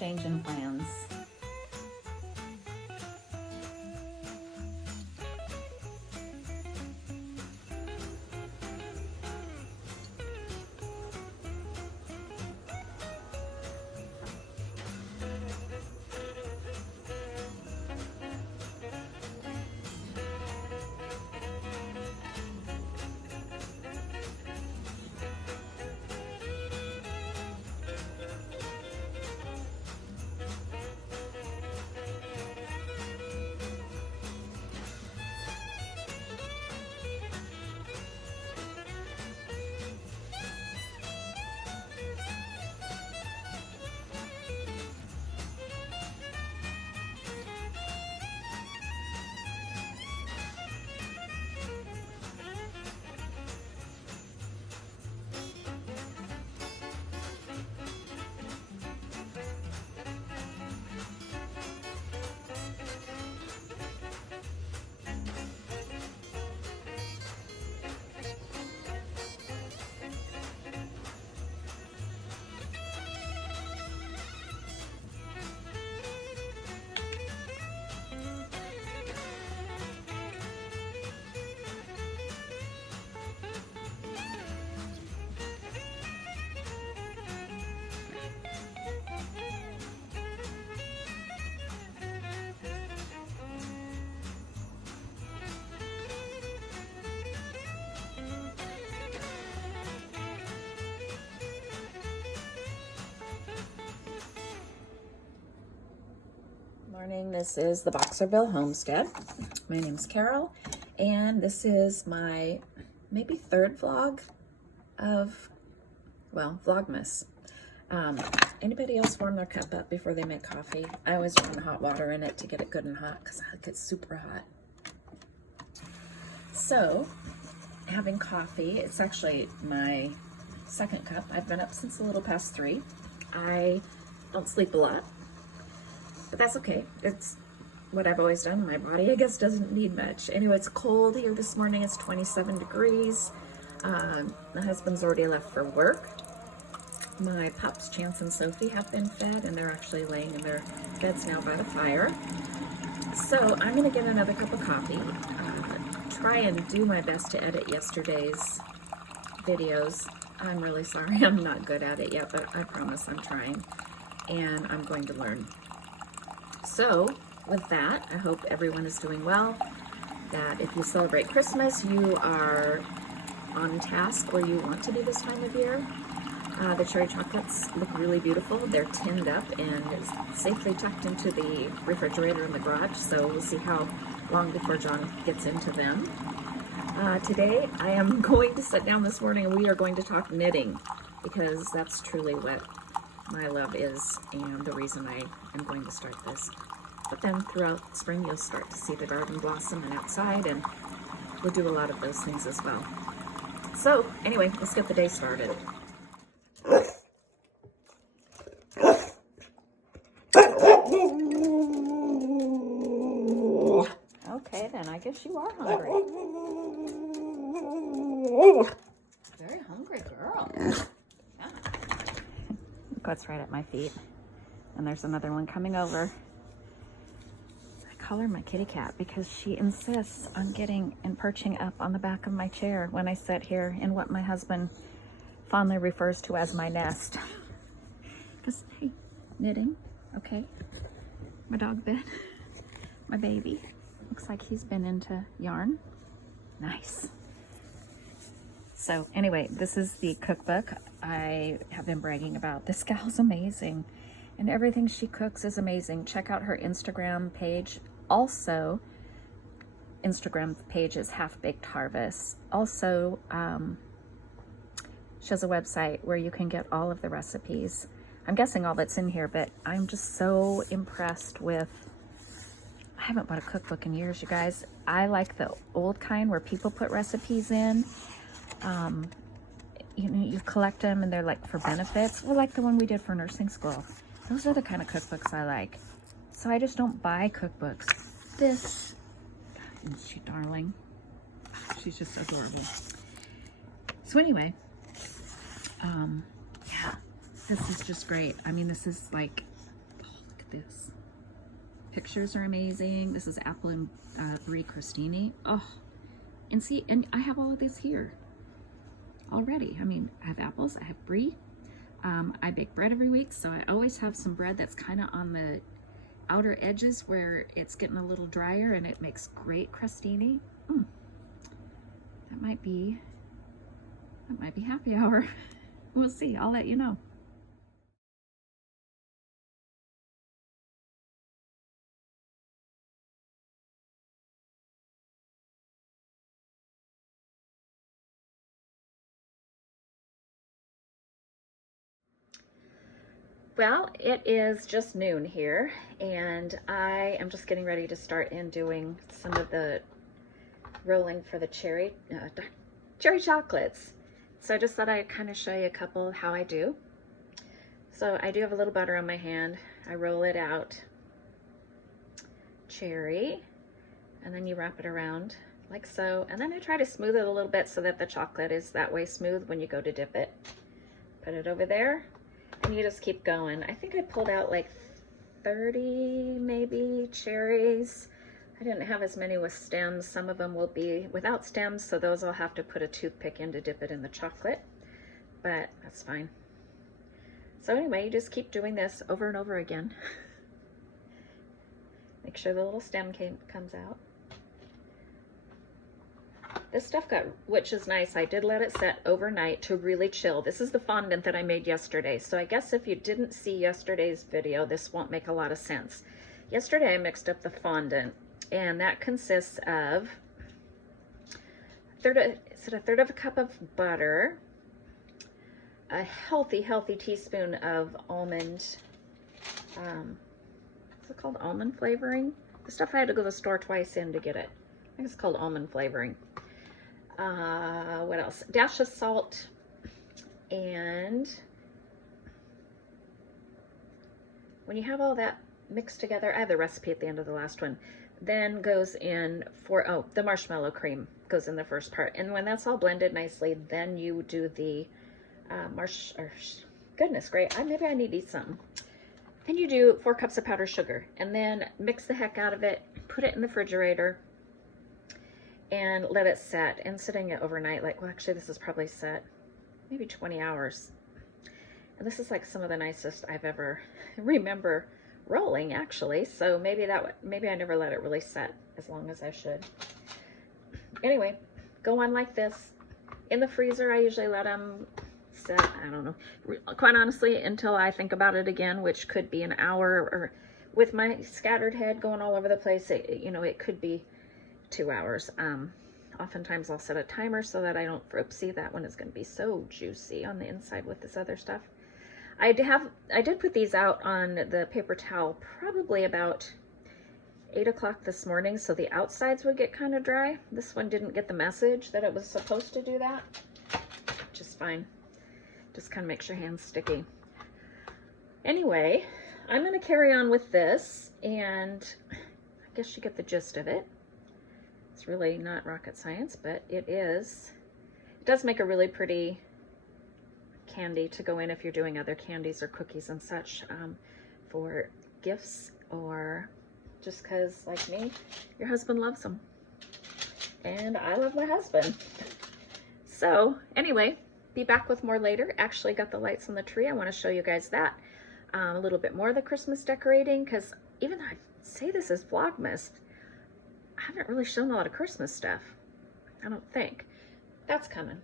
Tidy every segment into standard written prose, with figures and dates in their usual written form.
change in plans. Morning, this is the Boxerville homestead. My name's Carol, and this is my maybe third vlog of, well, Vlogmas. Anybody else warm their cup up before they make coffee? I always run hot water in it to get it good and hot because it gets super hot. So, having coffee, it's actually my second cup. I've been up since a little past 3. I don't sleep a lot, but that's okay. It's what I've always done. My body, I guess, doesn't need much. Anyway, it's cold here this morning. It's 27 degrees. My husband's already left for work. My pups, Chance and Sophie, have been fed, and they're actually laying in their beds now by the fire. So I'm going to get another cup of coffee. Try and do my best to edit yesterday's videos. I'm really sorry. I'm not good at it yet, but I promise I'm trying, and I'm going to learn. So with that, I hope everyone is doing well, that if you celebrate Christmas, you are on task where you want to be this time of year. The cherry chocolates look really beautiful. They're tinned up and safely tucked into the refrigerator in the garage, so we'll see how long before John gets into them. Today, I am going to sit down this morning and we are going to talk knitting, because that's truly what my love is and the reason I am going to start this. But then throughout spring, you'll start to see the garden blossom and outside, and we'll do a lot of those things as well. So anyway, let's get the day started. Okay, then I guess you are hungry. Very hungry girl. Yeah. Look what's right at my feet. And there's another one coming over. I call her my kitty cat because she insists on getting and perching up on the back of my chair when I sit here in what my husband fondly refers to as my nest. Because, hey, knitting, okay. My dog bed, my baby. Looks like he's been into yarn. Nice. So anyway, this is the cookbook I have been bragging about. This gal's amazing, and everything she cooks is amazing. Check out her Instagram page. Also, Instagram page is Half Baked Harvest. Also, she has a website where you can get all of the recipes. I'm guessing all that's in here, but I'm just so impressed with, I haven't bought a cookbook in years, you guys. I like the old kind where people put recipes in. You know, you collect them and they're like for benefits. Well, like the one we did for nursing school. Those are the kind of cookbooks I like. So I just don't buy cookbooks. This, isn't she darling? She's just adorable. So anyway, yeah, this is just great. I mean, this is like this. Pictures are amazing. This is apple and brie crostini. Oh, and see, and I have all of this here already. I mean, I have apples, I have brie. I bake bread every week, so I always have some bread that's kind of on the outer edges where it's getting a little drier, and it makes great crostini. That might be happy hour. We'll see. I'll let you know. Well, it is just noon here, and I am just getting ready to start in doing some of the rolling for the cherry chocolates. So I just thought I'd kind of show you a couple how I do. So I do have a little butter on my hand. I roll it out, cherry, and then you wrap it around like so. And then I try to smooth it a little bit so that the chocolate is that way smooth when you go to dip it. Put it over there, and you just keep going. I think I pulled out like 30 maybe cherries. I didn't have as many with stems. Some of them will be without stems, so those I'll have to put a toothpick in to dip it in the chocolate, but that's fine. So anyway, you just keep doing this over and over again. Make sure the little stem comes out. This stuff which is nice, I did let it set overnight to really chill. This is the fondant that I made yesterday. So I guess if you didn't see yesterday's video, this won't make a lot of sense. Yesterday I mixed up the fondant, and that consists of a third of a cup of butter, a healthy teaspoon of almond, is it called almond flavoring? The stuff I had to go to the store twice in to get it. I think it's called almond flavoring. What else? Dash of salt, and when you have all that mixed together, I have the recipe at the end of the last one. Then goes in the marshmallow cream goes in the first part. And when that's all blended nicely, then you do the goodness great, maybe I need to eat something. Then you do 4 cups of powdered sugar, and then mix the heck out of it, put it in the refrigerator, and let it set. And sitting it overnight, like, well, actually this is probably set maybe 20 hours. And this is like some of the nicest I've ever remember rolling, actually. So maybe I never let it really set as long as I should. Anyway, go on like this. In the freezer, I usually let them set, I don't know, quite honestly, until I think about it again, which could be an hour, or with my scattered head going all over the place, it could be 2 hours. Oftentimes I'll set a timer so that I don't, oopsie, that one is going to be so juicy on the inside with this other stuff. I did put these out on the paper towel probably about 8 o'clock this morning, so the outsides would get kind of dry. This one didn't get the message that it was supposed to do that, which is fine. Just kind of makes your hands sticky. Anyway, I'm going to carry on with this, and I guess you get the gist of it. It's really not rocket science, but it does make a really pretty candy to go in if you're doing other candies or cookies and such, for gifts, or just because, like me, your husband loves them. And I love my husband. So anyway, be back with more later. Actually got the lights on the tree. I want to show you guys that. A little bit more of the Christmas decorating, because even though I say this is Vlogmas, I haven't really shown a lot of Christmas stuff. I don't think. That's coming.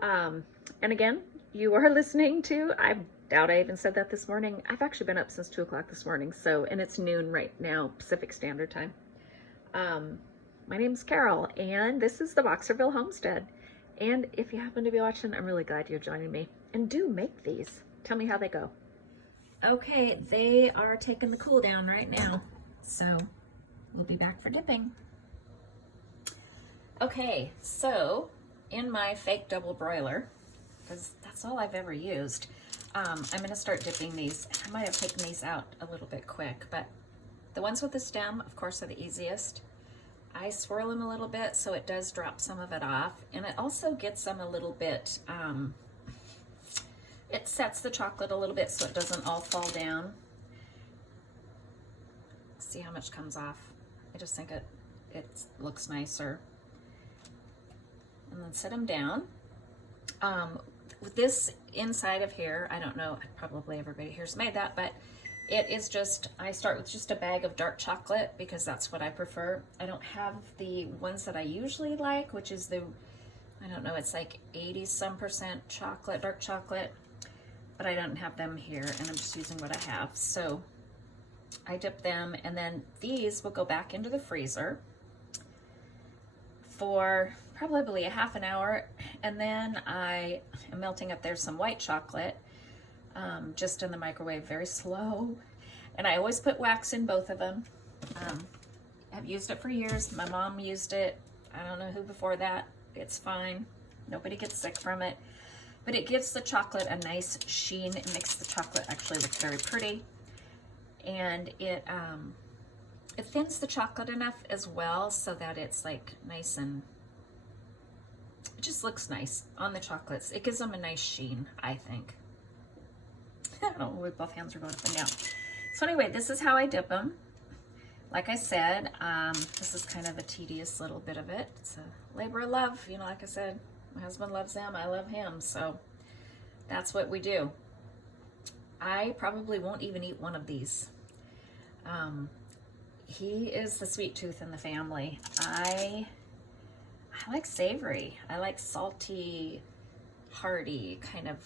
And again, you are listening to, I doubt I even said that this morning, I've actually been up since 2 o'clock this morning, and it's noon right now, Pacific Standard Time. My name's Carol, and this is the Boxerville Homestead. And if you happen to be watching, I'm really glad you're joining me. And do make these. Tell me how they go. Okay, they are taking the cool down right now, so we'll be back for dipping. Okay, so in my fake double broiler, because that's all I've ever used, I'm going to start dipping these. I might have taken these out a little bit quick, but the ones with the stem, of course, are the easiest. I swirl them a little bit so it does drop some of it off, and it also gets them a little bit, it sets the chocolate a little bit so it doesn't all fall down. See how much comes off. I just think it looks nicer. And then set them down. With this inside of here, I don't know, probably everybody here's made that, but it is just, I start with just a bag of dark chocolate because that's what I prefer. I don't have the ones that I usually like, which is the, I don't know, it's like 80-some% chocolate, dark chocolate, but I don't have them here, and I'm just using what I have. So I dip them, and then these will go back into the freezer for probably a half an hour, and then I am melting up there some white chocolate, just in the microwave, very slow. And I always put wax in both of them. I've used it for years. My mom used it. I don't know who before that. It's fine. Nobody gets sick from it. But it gives the chocolate a nice sheen. It makes the chocolate actually look very pretty. And it thins the chocolate enough as well so that it's like nice, and it just looks nice on the chocolates. It gives them a nice sheen, I think. I don't know where both hands are going up and down. So anyway, this is how I dip them. Like I said, this is kind of a tedious little bit of it. It's a labor of love. You know, like I said, my husband loves them, I love him. So that's what we do. I probably won't even eat one of these. He is the sweet tooth in the family. I like savory. I like salty, hearty kind of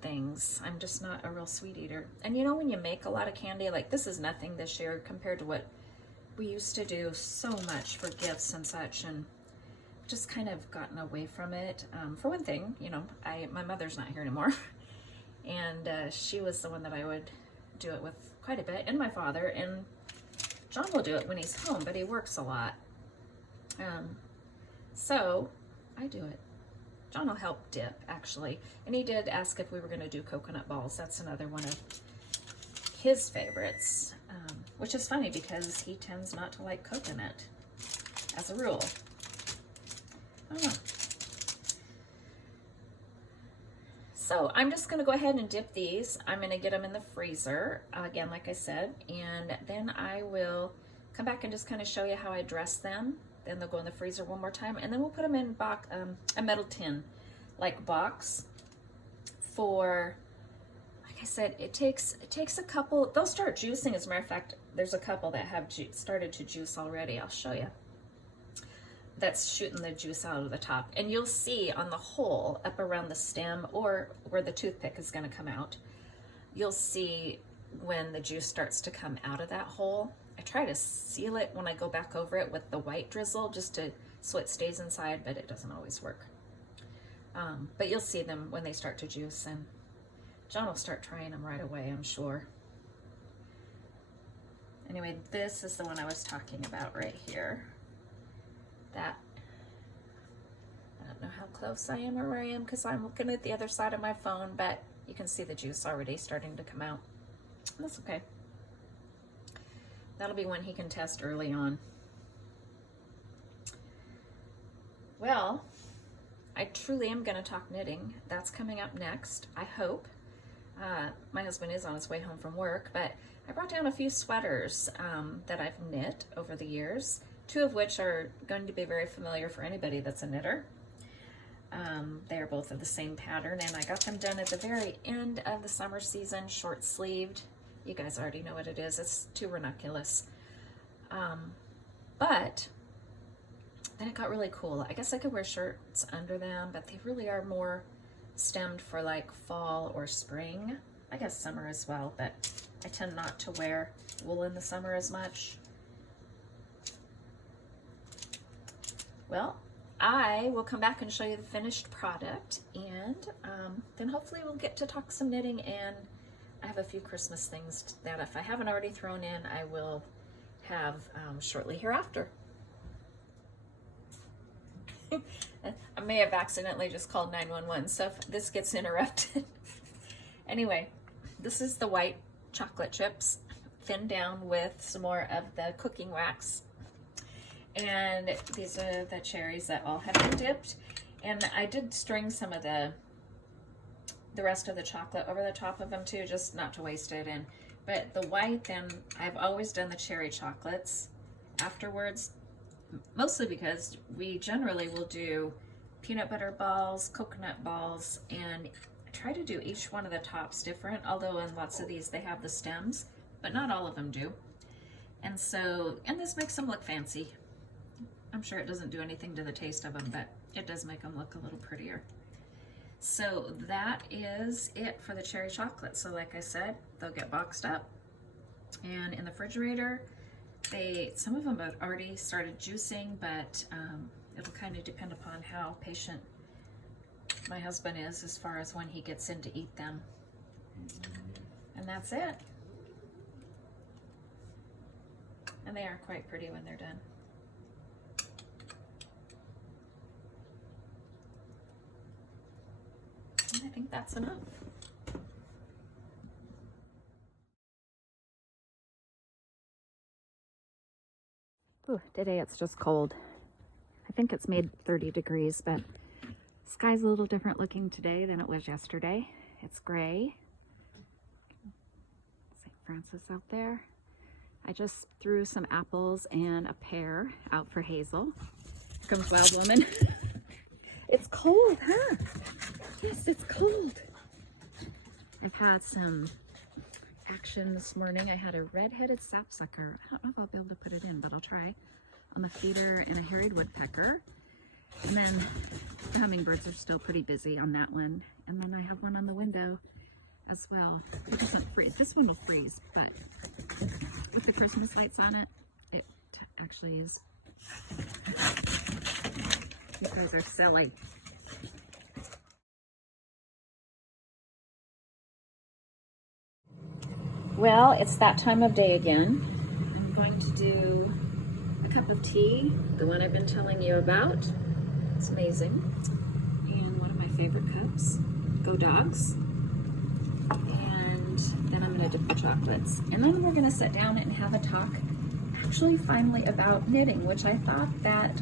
things. I'm just not a real sweet eater. And you know, when you make a lot of candy, like this is nothing this year compared to what we used to do so much for gifts and such, and just kind of gotten away from it. For one thing, you know, my mother's not here anymore, and she was the one that I would do it with quite a bit, and my father, and John will do it when he's home, but he works a lot. So I do it. John will help dip, actually. And he did ask if we were going to do coconut balls. That's another one of his favorites, which is funny because he tends not to like coconut as a rule. I don't know. So I'm just going to go ahead and dip these. I'm going to get them in the freezer, again, like I said, and then I will come back and just kind of show you how I dress them. Then they'll go in the freezer one more time, and then we'll put them in a metal tin, like box, for, like I said, it takes a couple, they'll start juicing. As a matter of fact, there's a couple that have started to juice already. I'll show you. That's shooting the juice out of the top, and you'll see on the hole up around the stem, or where the toothpick is going to come out, you'll see when the juice starts to come out of that hole. I try to seal it when I go back over it with the white drizzle, just so it stays inside, but it doesn't always work. But you'll see them when they start to juice, and John will start trying them right away, I'm sure. Anyway, this is the one I was talking about right here. That, I don't know how close I am or where I am because I'm looking at the other side of my phone, but you can see the juice already starting to come out. That's okay. That'll be one he can test early on. Well, I truly am going to talk knitting. That's coming up next, I hope. My husband is on his way home from work, but I brought down a few sweaters that I've knit over the years, two of which are going to be very familiar for anybody that's a knitter. They are both of the same pattern, and I got them done at the very end of the summer season, short sleeved. You guys already know what it is. It's too ranunculus. But then it got really cool. I guess I could wear shirts under them, but they really are more stemmed for like fall or spring. I guess summer as well, but I tend not to wear wool in the summer as much. Well, I will come back and show you the finished product, and then hopefully we'll get to talk some knitting, and I have a few Christmas things that if I haven't already thrown in, I will have shortly hereafter. I may have accidentally just called 911, so if this gets interrupted. Anyway, this is the white chocolate chips thinned down with some more of the cooking wax. And these are the cherries that all have been dipped. And I did string some of the rest of the chocolate over the top of them too, just not to waste it. And But the white, then I've always done the cherry chocolates afterwards, mostly because we generally will do peanut butter balls, coconut balls, and try to do each one of the tops different, although in lots of these they have the stems, but not all of them do. And so, and this makes them look fancy. I'm sure it doesn't do anything to the taste of them, but it does make them look a little prettier. So that is it for the cherry chocolate. So like I said, they'll get boxed up and in the refrigerator. Some of them have already started juicing, but it'll kind of depend upon how patient my husband is as far as when he gets in to eat them. And that's it. And they are quite pretty when they're done. And I think that's enough. Ooh, today it's just cold. I think it's made 30 degrees, but the sky's a little different looking today than it was yesterday. It's gray. St. Francis out there. I just threw some apples and a pear out for Hazel. Here comes Wild Woman. It's cold, huh? Yes, it's cold. I've had some action this morning. I had a red-headed sapsucker. I don't know if I'll be able to put it in, but I'll try. On the feeder, and a harried woodpecker. And then the hummingbirds are still pretty busy on that one. And then I have one on the window as well. It doesn't freeze. This one will freeze, but with the Christmas lights on it, it actually is. These guys are silly. Well, it's that time of day again. I'm going to do a cup of tea, the one I've been telling you about. It's amazing. And one of my favorite cups, Go Dogs. And then I'm gonna dip the chocolates. And then we're gonna sit down and have a talk, actually finally about knitting, which I thought that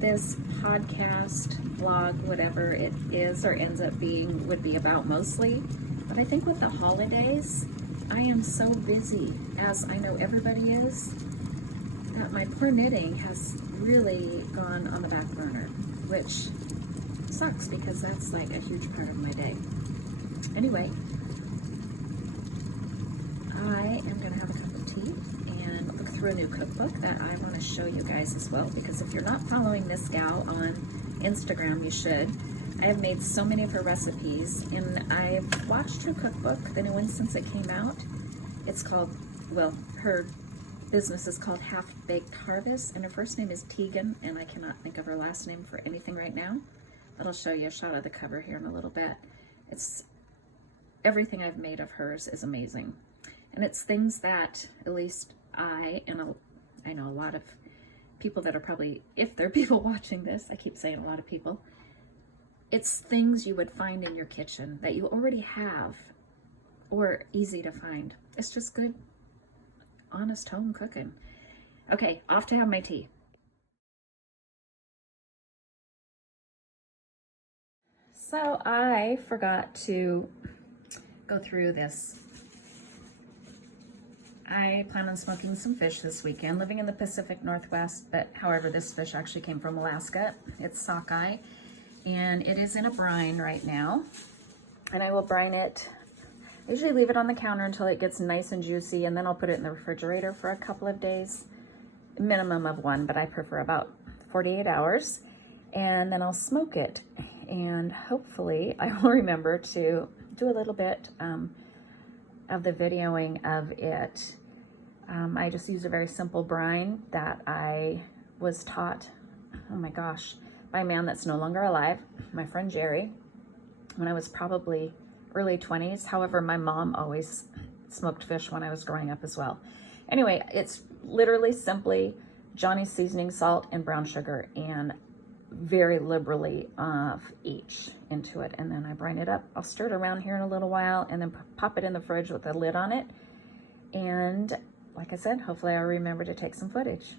this podcast, vlog, whatever it is or ends up being, would be about mostly. But I think with the holidays, I am so busy, as I know everybody is, that my poor knitting has really gone on the back burner, which sucks because that's like a huge part of my day. Anyway, I am going to have a cup of tea and look through a new cookbook that I want to show you guys as well, because if you're not following this gal on Instagram, you should. I have made so many of her recipes, and I've watched her cookbook, the new one, since it came out. It's called, well, her business is called Half Baked Harvest, and her first name is Tegan, and I cannot think of her last name for anything right now, but I'll show you a shot of the cover here in a little bit. It's everything I've made of hers is amazing, and it's things that at least I know a lot of people that are probably, if there are people watching this, I keep saying a lot of people, it's things you would find in your kitchen that you already have or easy to find. It's just good, honest home cooking. Okay, off to have my tea. So I forgot to go through this. I plan on smoking some fish this weekend, living in the Pacific Northwest, but however, this fish actually came from Alaska. It's sockeye, and it is in a brine right now. And I will brine it. I usually leave it on the counter until it gets nice and juicy, and then I'll put it in the refrigerator for a couple of days, minimum of one, but I prefer about 48 hours. And then I'll smoke it, and hopefully I will remember to do a little bit of the videoing of it. I just use a very simple brine that I was taught, oh my gosh, by a man that's no longer alive, my friend Jerry, when I was probably early 20s. However, my mom always smoked fish when I was growing up as well. Anyway, it's literally simply Johnny's seasoning salt and brown sugar, and very liberally of each into it, and then I brine it up. I'll stir it around here in a little while and then pop it in the fridge with a lid on it. And like I said, hopefully I'll remember to take some footage.